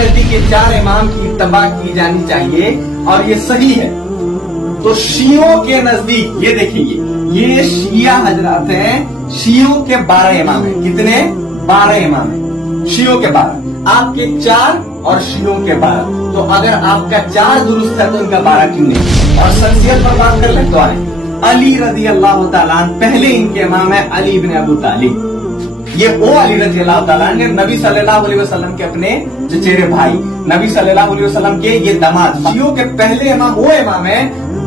नजदीक ये चार इमाम की इत्तबा की जानी चाहिए और ये सही है। तो शियों के नजदीक ये देखिए, ये शिया हजरात हैं, शियों के 12 इमाम हैं। कितने? 12 इमाम हैं, शियों के 12, आपके 4 और शियों के 12। तो अगर आपका 4 दुरुस्त है तो इनका 12 क्यों नहीं? और शख्सियत पर बात कर ले तो आए, अली रजी अल्लाह तआला अन्हु पहले इनके इमाम है अली इब्न अबू तालिब। ये वो अली रजी अल्लाह तआला अन्हु नबी सल्लल्लाहु अलैहि वसल्लम के अपने चचेरे भाई, नबी सल्लल्लाहु अलैहि वसल्लम के ये दामाद। शियों के पहले इमाम वो इमाम है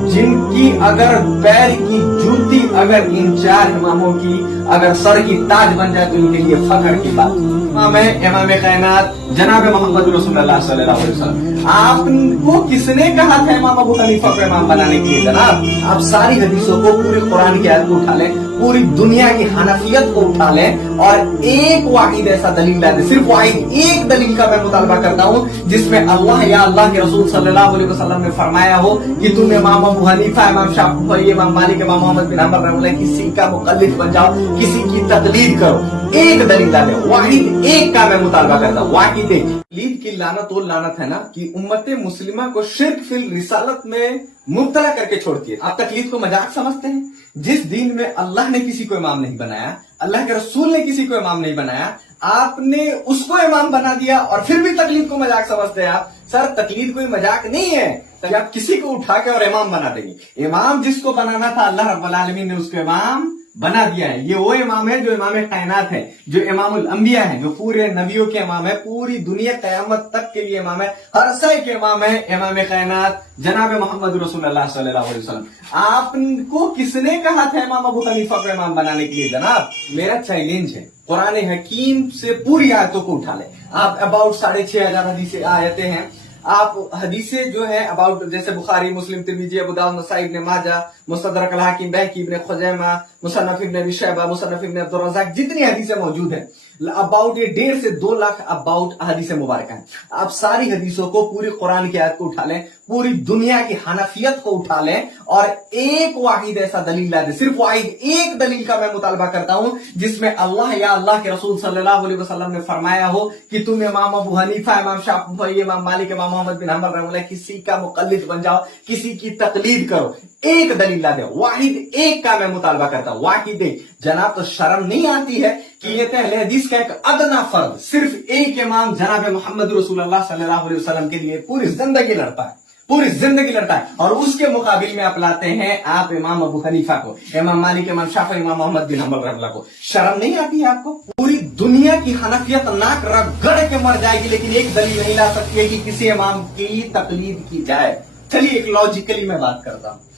जिनकी अगर पैर की जूती अगर इन 4 इमामों की अगर सर की ताज बन जाए तो इनके लिए फख्र की बात। इमाम है इमाम कायनात जनाब मोहम्मद रसूलुल्लाह सल्लल्लाहु अलैहि वसल्लम। आपको किसने कहा था इमाम अबू हनीफा को इमाम बनाने के लिए? जनाब, आप सारी हदीसों को, पूरे कुरान की आयत को उठा लें, पूरी दुनिया की हनफियत को उठा लें और एक वाहिद ऐसा दलील ला दे, सिर्फ वाहिद एक दलील का मैं मुतालबा करता हूँ जिसमें अल्लाह या अल्लाह के रसूल सल्लल्लाहु अलैहि वसल्लम ने फरमाया हो कि तुम इमाम अबू हनीफा, इमाम शाफी, इमाम मालिक, इमाम मोहम्मद बिन हंबल रहमतुल्लाह किसी का मुकल्लिद बन जाओ, किसी की तकलीद करो। एक दलील ला दे, वाहिद एक का मैं मुतालबा करता हूँ, वाहिद एक। तकलीद की लानत वो लानत है ना कि उम्मत मुस्लिमा को शिर्क फिल रिसालत में मुब्तला करके छोड़ती है। आप तकलीद को मजाक समझते हैं? जिस दीन में अल्लाह ने किसी को इमाम नहीं बनाया, अल्लाह के रसूल ने किसी को इमाम नहीं बनाया, आपने उसको इमाम बना दिया और फिर भी तकलीद को मजाक समझते हैं आप। सर, तकलीद कोई मजाक नहीं है कि आप किसी को उठा के और इमाम बना देंगे। इमाम जिसको बनाना था अल्लाह रब्बुल आलमीन ने उसको इमाम बना दिया है। ये वो इमाम है जो इमाम कायनात है, जो इमामुल अंबिया है, जो पूरे नबियों के इमाम है, पूरी दुनिया कयामत तक के लिए इमाम है, हर शय के इमाम है, इमाम कायनात जनाब मोहम्मद रसूलुल्लाह सल्लल्लाहु अलैहि वसल्लम। आपको किसने कहा था इमाम अबू हनीफा को इमाम बनाने के लिए? जनाब, मेरा चैलेंज है, कुरान हकीम से पूरी आयतों को उठा ले। आप अबाउट 6500 हदीसें आयतें हैं, आप हदीसें जो है अबाउट जैसे बुखारी, मुस्लिम, तिरमिजी, अबू दाऊद, नसाई, इब्न माजा, मुस्तदरक अल हाकिम, बैहकी, इब्न खुजैमा, मुसन्नफ इब्न अबी शैबा, मुसन्नफ इब्न अब्दुर रज़्ज़ाक, जितनी हदीसें मौजूद है अबाउट ये 1.5 से 2 लाख अबाउट हदीसें मुबारक हैं। आप सारी हदीसों को, पूरी कुरान की आयत को उठा लें, पूरी दुनिया की हनफियत को उठा लें और एक वाहिद ऐसा दलील ला दे, सिर्फ वाहिद एक दलील का मैं मुतालबा करता हूं जिसमें अल्लाह या अल्लाह के रसूल सल्लल्लाहु अलैहि वसल्लम ने फरमाया हो कि तुम इमाम अबू हनीफा, इमाम शाफी, इमाम मालिक, इमाम मोहम्मद बिन हंबल रहमतुल्लाह किसी का मुकल्लिद बन जाओ, किसी की तकलीद करो। एक दलील ला दे, वाहिद एक का मैं मुतालबा करता हूं, वाहिद एक। जनाब, तो शर्म नहीं आती है कि ये तो अहले हदीस का एक अदना फर्द सिर्फ एक इमाम जनाब मोहम्मद रसूलुल्लाह सल्लल्लाहु अलैहि वसल्लम के लिए पूरी जिंदगी लड़ता है, पूरी जिंदगी लड़ता है, और उसके मुकाबिल में आप लाते हैं आप इमाम अबू हनीफा को, इमाम मालिक, इमाम शाफी, इमाम मोहम्मद बिन हंबल रहमतुल्लाह को। शर्म नहीं आती है आपको? पूरी दुनिया की हनफियत नाक रगड़ के मर जाएगी लेकिन एक दलील नहीं ला सकती है कि किसी इमाम की तकलीद की जाए। चलिए एक लॉजिकली मैं बात करता हूं।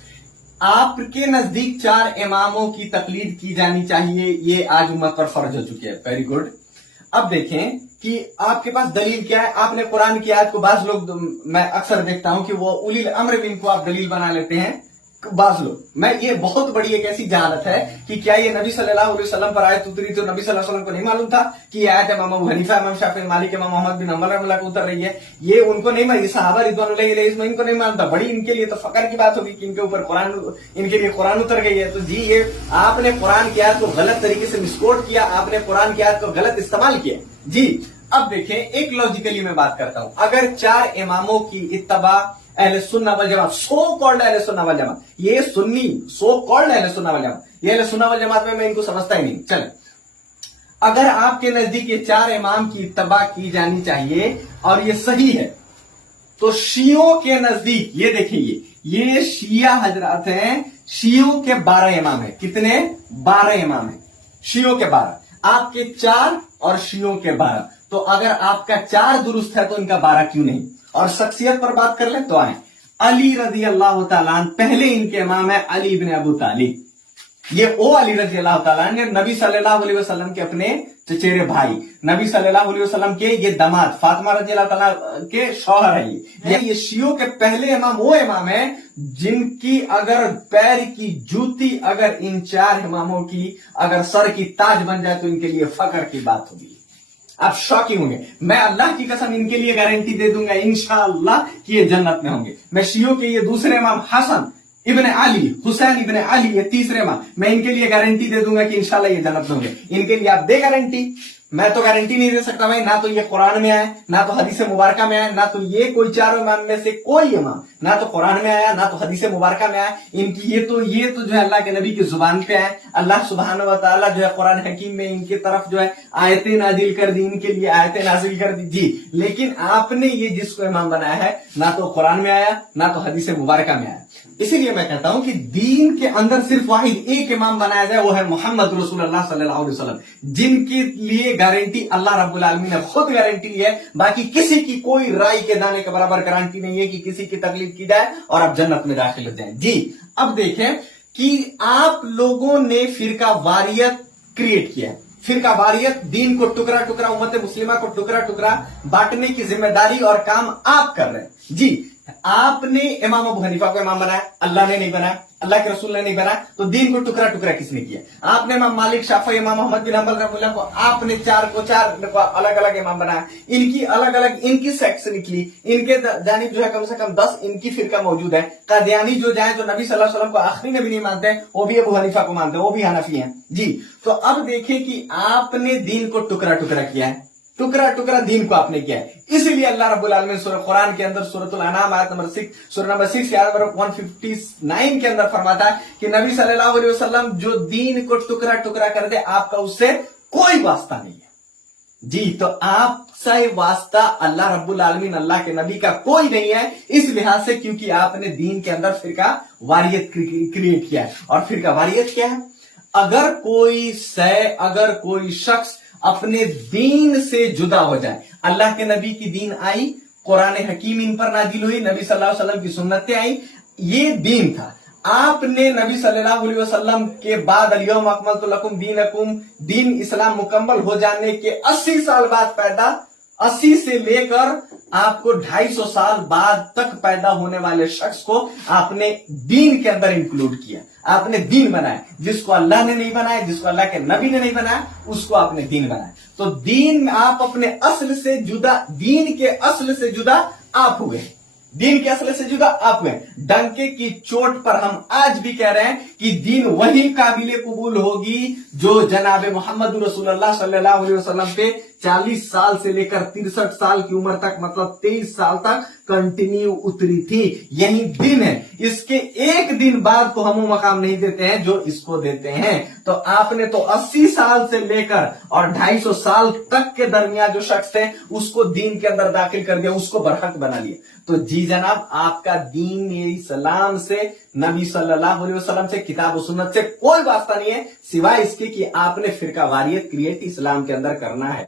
आपके नजदीक 4 इमामों की तकलीद की जानी चाहिए, ये आज उम्मत पर फर्ज हो चुकी है। Very good. अब देखें कि आपके पास दलील क्या है। आपने कुरान की आयत को, बाज लोग, मैं अक्सर देखता हूं कि वो उलिल अम्र को आप दलील बना लेते हैं, बाज लोग। मैं, ये बहुत बड़ी एक ऐसी जहालत है कि क्या ये नबी सल्लल्लाहु अलैहि वसल्लम पर आयत उतरी तो नबी सल्लल्लाहु अलैहि वसल्लम को नहीं मालूम था कि ये आयत इमाम अबू हनीफा, इमाम शाफी, मालिक, इमाम मोहम्मद बिन हंबल रहमतुल्लाह को उतर रही है? ये उनको नहीं मालूम, सहाबा रिज़वानुल्लाहि अलैहिम इसमें इनको नहीं मालूम था। बड़ी इनके लिए तो फकर की बात होगी कि इनके ऊपर कुरान, इनके लिए कुरान उतर गई है। तो जी, ये आपने कुरान की आयत को गलत तरीके से मिसकोट किया, आपने कुरान की आयत को गलत इस्तेमाल किया जी। अब देखें, एक लॉजिकली मैं बात करता हूं। अगर 4 इमामों की इत्तबा अहले सुन्ना वल जमात, सो कॉल्ड अहले सुन्ना वल जमात, ये सुन्नी सो कॉल्ड अहले सुन्ना वल जमात, ये अहले सुन्ना वल जमात में मैं इनको समझता ही नहीं। चले, अगर आपके नजदीक ये 4 इमाम की इत्तबा की जानी चाहिए और ये सही है, तो शियों के नजदीक ये देखिए, ये शिया हजरात हैं, शियों के 12 इमाम है। कितने? 12 इमाम है, शियों के 12, आपके 4 और शियों के 12। तो अगर आपका 4 दुरुस्त है तो इनका 12 क्यों नहीं? और शख्सियत पर बात कर ले तो आए, अली रजी अल्लाह तआला अन्हु पहले इनके इमाम है अली इब्न अबू तालिब। ये ओ अली रजी अल्लाह तआला अन्हु नबी सल्लल्लाहु अलैहि वसल्लम के अपने चचेरे भाई, नबी सल्लल्लाहु अलैहि वसल्लम के ये दामाद, फातिमा रजी अल्लाह तआला के शौहर है। ये शियों के पहले इमाम वो इमाम है जिनकी अगर पैर की जूती अगर इन 4 इमामों की अगर सर की ताज बन जाए तो इनके लिए फख्र की बात होगी। आप शॉकिंग होंगे। मैं अल्लाह की कसम इनके लिए गारंटी दे दूंगा इंशाअल्लाह कि ये जन्नत में होंगे। मैं शियों के ये दूसरे इमाम हसन इब्न अली, हुसैन इब्न अली, ये तीसरे इमाम, मैं इनके लिए गारंटी दे दूंगा कि इंशाअल्लाह ये जन्नत में होंगे। इनके लिए आप दे गारंटी। मैं तो गारंटी नहीं दे सकता भाई, ना तो ये कुरान में आया, ना तो हदीस मुबारक में आया, ना तो ये कोई चारों इमाम में से कोई इमाम, ना तो कुरान में आया, ना तो हदीस मुबारक में आया। इनकी ये तो जो है अल्लाह के नबी की जुबान पे है। अल्लाह सुब्हानहू व तआला जो है कुरान हकीम में इनकी तरफ जो है आयतें नाजिल कर दी, इनके लिए आयतें नाजिल कर दी जी। लेकिन आपने ये जिसको इमाम बनाया है, ना तो कुरान में आया, ना तो हदीस मुबारक में आया। इसीलिए मैं कहता हूं कि दीन के अंदर सिर्फ वाहिद एक इमाम बनाया जाए, वो है मोहम्मद रसूलुल्लाह सल्लल्लाहु अलैहि वसल्लम, जिनके लिए गारंटी अल्लाह रब्बुल आलमीन ने खुद गारंटी ली है। बाकी किसी की कोई राय के दाने के बराबर गारंटी नहीं है कि किसी की तकलीफ की जाए और आप जन्नत में दाखिल हो जाए जी। अब देखें कि आप लोगों ने फिरका वारियत क्रिएट किया है। फिरका वारियत, दीन को टुकड़ा टुकड़ा, उम्मत मुस्लिमा को टुकड़ा टुकड़ा बांटने की जिम्मेदारी और काम आप कर रहे हैं जी। आपने इमाम अबू हनीफा को इमाम बनाया, अल्लाह ने नहीं बनाया, अल्लाह के रसूल ने नहीं बनाया, तो दीन को टुकड़ा टुकड़ा किसने किया? आपने इमाम मालिक, शाफी, इमाम अहमद बिन हंबल रहमतुल्लाह को आपने चार को अलग अलग इमाम बनाया। इनकी अलग अलग इनकी सेक्ट निकली, इनके जानिब जो है कम से कम 10 इनकी फिरका मौजूद है। कादियानी जो नबी सल्लल्लाहु अलैहि वसल्लम को आखिरी नबी नहीं मानते हैं, वो भी अबू हनीफा को मानते हैं, वो भी हनफी हैं जी। तो अब देखें कि आपने दीन को टुकड़ा टुकड़ा किया है, टुकड़ा टुकड़ा दीन को आपने किया है। इसलिए अल्लाह रब्बुल आलमीन सूरह कुरान के अंदर सूरतुल अनाम आयत नंबर 6 सूरह नंबर 6 आयत नंबर 159 के अंदर फरमाता है कि नबी सल्लल्लाहु अलैहि वसल्लम जो दीन को टुकड़ा टुकड़ा कर दे, आपका उससे कोई वास्ता नहीं है जी। तो आपसे वास्ता अल्लाह रब्बुल आलमीन, अल्लाह के नबी का कोई नहीं है, इस लिहाज से क्योंकि आपने दीन के अंदर फिरका वारियत क्रिएट किया है। और फिरका वारियत क्या है? अगर कोई शख्स अपने दीन से जुदा हो जाए, अल्लाह के नबी की दीन आई, कुरान हकीम इन पर नाजिल हुई, नबी सल्लल्लाहु अलैहि वसल्लम की सुन्नतें आई, ये दीन था। आपने नबी सल्लल्लाहु अलैहि वसल्लम के बाद अल-यौम अकमलतु लकुम दीनकुम, दीन इस्लाम मुकम्मल हो जाने के 80 साल बाद पैदा, 80 से लेकर आपको 250 साल बाद तक पैदा होने वाले शख्स को आपने दीन के अंदर इंक्लूड किया, आपने दीन बनाया। जिसको अल्लाह ने नहीं बनाया, जिसको अल्लाह के नबी ने नहीं बनाया, उसको आपने दीन बनाया। तो दीन आप अपने असल से जुदा, दीन के असल से जुदा आप हुए, दीन के असल से जुदा आप हुए। डंके की चोट पर हम आज भी कह रहे हैं कि दीन वही काबिले कबूल होगी जो जनाब मोहम्मद रसूलुल्लाह सल्लल्लाहु अलैहि वसल्लम पे 40 साल से लेकर 63 साल की उम्र तक, मतलब 23 साल तक कंटिन्यू उतरी थी। यही दिन है। इसके एक दिन बाद को हम वो मकाम नहीं देते हैं जो इसको देते हैं। तो आपने तो 80 साल से लेकर और 250 साल तक के दरमियान जो शख्स थे उसको दीन के अंदर दाखिल कर दिया, उसको बरहक बना लिया। तो जी जनाब, आपका दीन इस्लाम से, नबी सल्लल्लाहु अलैहि वसल्लम से, किताब और सुन्नत से कोई वास्ता नहीं है, सिवाय इसके कि आपने फिरका वारियत क्रिएट इस्लाम के अंदर करना है।